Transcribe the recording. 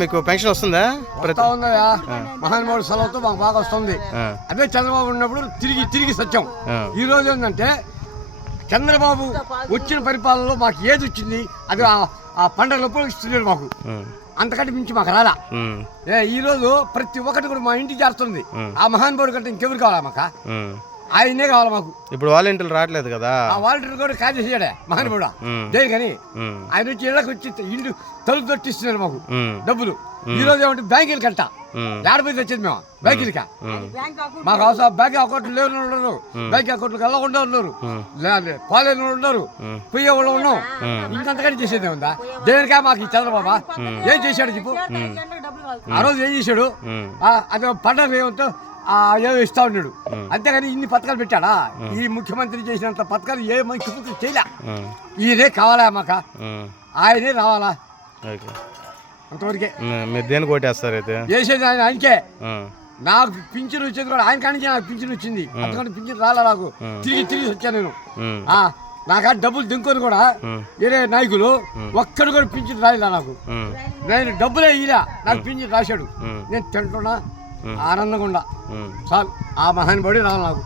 మీకు పెన్షన్ వస్తుందా? ఉందయా మహానుభావుడు సెలవుతో మాకు బాగా వస్తుంది. అదే చంద్రబాబు ఉన్నప్పుడు తిరిగి సత్యం. ఈ రోజు ఏంటంటే చంద్రబాబు వచ్చిన పరిపాలనలో మాకు ఏది వచ్చింది అది ఆ పండుగలప్పుడు ఇస్తున్నాడు మాకు. అంతకంటే మించి మాకు రాలా. ఈ రోజు ప్రతి ఒక్కటి కూడా మా ఇంటికి చేరుతుంది. ఆ మహానుభావుడు కంటే ఇంకెవరు కావాలా మాకు? ఆయనే కావాలి మాకు. ఇప్పుడు వాలంటీర్లు రావట్లేదు కదా? ఆ వాలంటీర్ కూడా కాల్ చేసాడే మహానుభావుడు దేనికని. ఆయన వచ్చి ఇళ్ళకి వచ్చి ఇల్లు తలుపు తొట్టిస్తున్నారు మాకు డబ్బులు. ఈ రోజు ఏమంటే బ్యాంకులు కంట ఏడపై తెచ్చేది మేము బ్యాంకులకి. మాకు అవసరం బ్యాంక్ అకౌంట్లు లేని ఉన్నారు, బ్యాంక్ అకౌంట్లు వెళ్ళకుండా ఉన్నారు, పోలేని వాళ్ళు ఉన్నారు, పోయే వాళ్ళు ఉన్నాం. ఇంకంతకంటే చేసేది ఉందా? దేనికా మాకు ఈ చంద్రబాబా ఏం చేశాడు చెప్పు? ఆ రోజు ఏం చేశాడు? అది పండుగ ఏమంటో ఏదో ఇస్తా ఉన్నాడు. అంతేగాని ఇన్ని పథకాలు పెట్టాడా? ఈ ముఖ్యమంత్రి చేసినంత పథకాలు ఏ ముఖ్యమంత్రి చేయలే. ఈయనే కావాలా మాకు? ఆయనే రావాలా? అంతవరకే. మీరు దేనికి ఓటేస్తారు అయితే? చేసేది ఆయనకే. నాకు పింఛన్ వచ్చేది కూడా ఆయన కానీ నాకు పింఛన్ వచ్చింది. అంతకంటే పింఛన్ రాలా నాకు. తిరిగి వచ్చాను నేను. నాకు ఆ డబ్బులు దింకొని కూడా వేరే నాయకులు ఒక్కడు కూడా పింఛన్ రాలేదా నాకు. నేను డబ్బులే ఇలా నాకు పింఛన్ రాశాడు. నేను తింటున్నా ఆనందంగా ఉండా చాలు. ఆ మహానుభావుడే రావాలి నాకు.